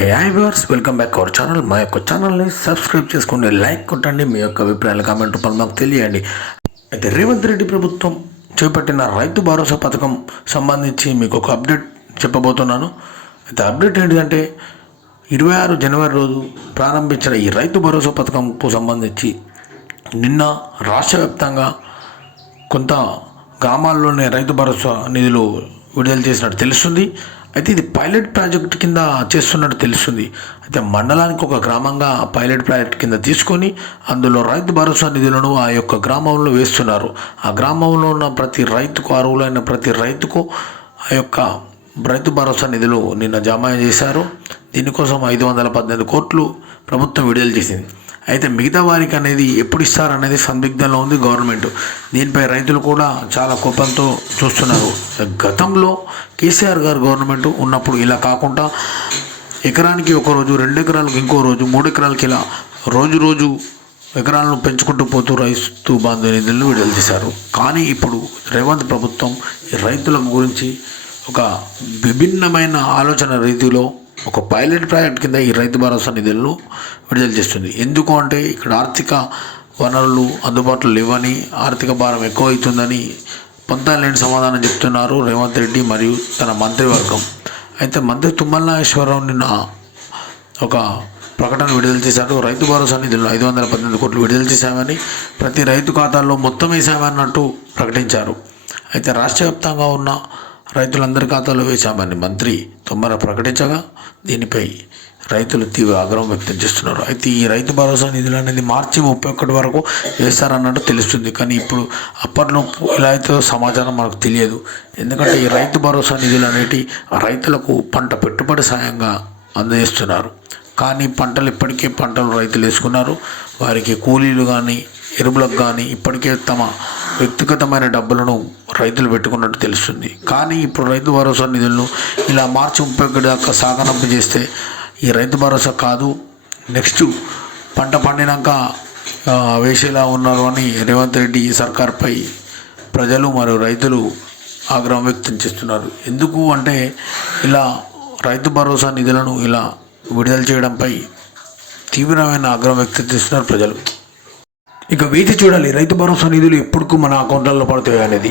Hi viewers, welcome back our channel. మా యొక్క ఛానల్ని సబ్స్క్రైబ్ చేసుకోండి, లైక్ కొట్టండి, మీ యొక్క అభిప్రాయాలు కామెంట్ రూపంలో మాకు తెలియండి. అయితే రేవంత్ రెడ్డి ప్రభుత్వం చేపట్టిన రైతు భరోసా పథకం సంబంధించి మీకు ఒక అప్డేట్ చెప్పబోతున్నాను. అయితే అప్డేట్ ఏంటిదంటే 26 జనవరి రోజు ప్రారంభించిన ఈ రైతు భరోసా పథకంకు సంబంధించి నిన్న రాష్ట్ర వ్యాప్తంగా కొంత గ్రామాల్లోనే రైతు భరోసా నిధులు విడుదల చేసినట్టు తెలుస్తుంది. అయితే ఇది పైలట్ ప్రాజెక్ట్ కింద చేస్తున్నట్టు తెలుస్తుంది. అయితే మండలానికి ఒక గ్రామంగా పైలట్ ప్రాజెక్ట్ కింద తీసుకొని అందులో రైతు భరోసా నిధులను ఆ యొక్క గ్రామంలో వేస్తున్నారు. ఆ గ్రామంలో ఉన్న ప్రతి రైతుకు, అర్హులైన ప్రతి రైతుకు ఆ యొక్క రైతు భరోసా నిధులు నిన్న జమ చేశారు. దీనికోసం 518 కోట్లు ప్రభుత్వం విడుదల చేసింది. అయితే మిగతా వారికి అనేది ఎప్పుడు ఇస్తారనేది సందిగ్ధంలో ఉంది గవర్నమెంట్. దీనిపై రైతులు కూడా చాలా కోపంతో చూస్తున్నారు. గతంలో కేసీఆర్ గారు గవర్నమెంట్ ఉన్నప్పుడు ఇలా కాకుండా ఎకరానికి ఒక రోజు, 2 ఎకరాలకు ఇంకో రోజు, 3 ఎకరాలకి ఇలా రోజు ఎకరాలను పెంచుకుంటూ పోతూ రైతు బంధు నిధులను విడుదల చేశారు. కానీ ఇప్పుడు రేవంత్ ప్రభుత్వం ఈ రైతుల గురించి ఒక విభిన్నమైన ఆలోచన రీతిలో ఒక పైలట్ ప్రాజెక్ట్ కింద ఈ రైతు భరోసా నిధులను విడుదల చేస్తుంది. ఎందుకు అంటే ఇక్కడ ఆర్థిక వనరులు అందుబాటులో లేవని, ఆర్థిక భారం ఎక్కువ అవుతుందని పొంతా లేని సమాధానం చెప్తున్నారు రేవంత్ రెడ్డి మరియు తన మంత్రివర్గం. అయితే మంత్రి తుమ్మల నాగేశ్వరరావు నిన్న ఒక ప్రకటన విడుదల చేశారు. రైతు భరోసా నిధులను 518 కోట్లు విడుదల చేశామని, ప్రతి రైతు ఖాతాల్లో మొత్తం వేశామన్నట్టు ప్రకటించారు. అయితే రాష్ట్ర వ్యాప్తంగా ఉన్న రైతులందరి ఖాతాలో వేశామని మంత్రి తుమ్మల ప్రకటించగా దీనిపై రైతులు తీవ్ర ఆగ్రహం వ్యక్తం చేస్తున్నారు. అయితే ఈ రైతు భరోసా నిధులు అనేది మార్చి 31 వరకు వేస్తారన్నట్టు తెలుస్తుంది. కానీ ఇప్పుడు అప్పట్లో ఇలా అయితే సమాచారం మనకు తెలియదు. ఎందుకంటే ఈ రైతు భరోసా నిధులు అనేటి రైతులకు పంట పెట్టుబడి సాయంగా అందజేస్తున్నారు. కానీ ఇప్పటికే పంటలు రైతులు వేసుకున్నారు. వారికి కూలీలు కానీ, ఎరువులకు కానీ ఇప్పటికే తమ వ్యక్తిగతమైన డబ్బులను రైతులు పెట్టుకున్నట్టు తెలుస్తుంది. కానీ ఇప్పుడు రైతు భరోసా నిధులను ఇలా మార్చి 31 దాకా సాగనంపు చేస్తే ఈ రైతు భరోసా కాదు, నెక్స్ట్ పంట పండినాక వేసేలా ఉన్నారు అని రేవంత్ రెడ్డి సర్కార్పై ప్రజలు మరియు రైతులు ఆగ్రహం వ్యక్తం చేస్తున్నారు. ఎందుకు అంటే ఇలా రైతు భరోసా నిధులను ఇలా విడుదల చేయడంపై తీవ్రమైన ఆగ్రహం వ్యక్తం చేస్తున్నారు ప్రజలు. ఇక వేచి చూడాలి రైతు భరోసా నిధులు ఎప్పుడు మన అకౌంట్లలో పడతాయి అనేది.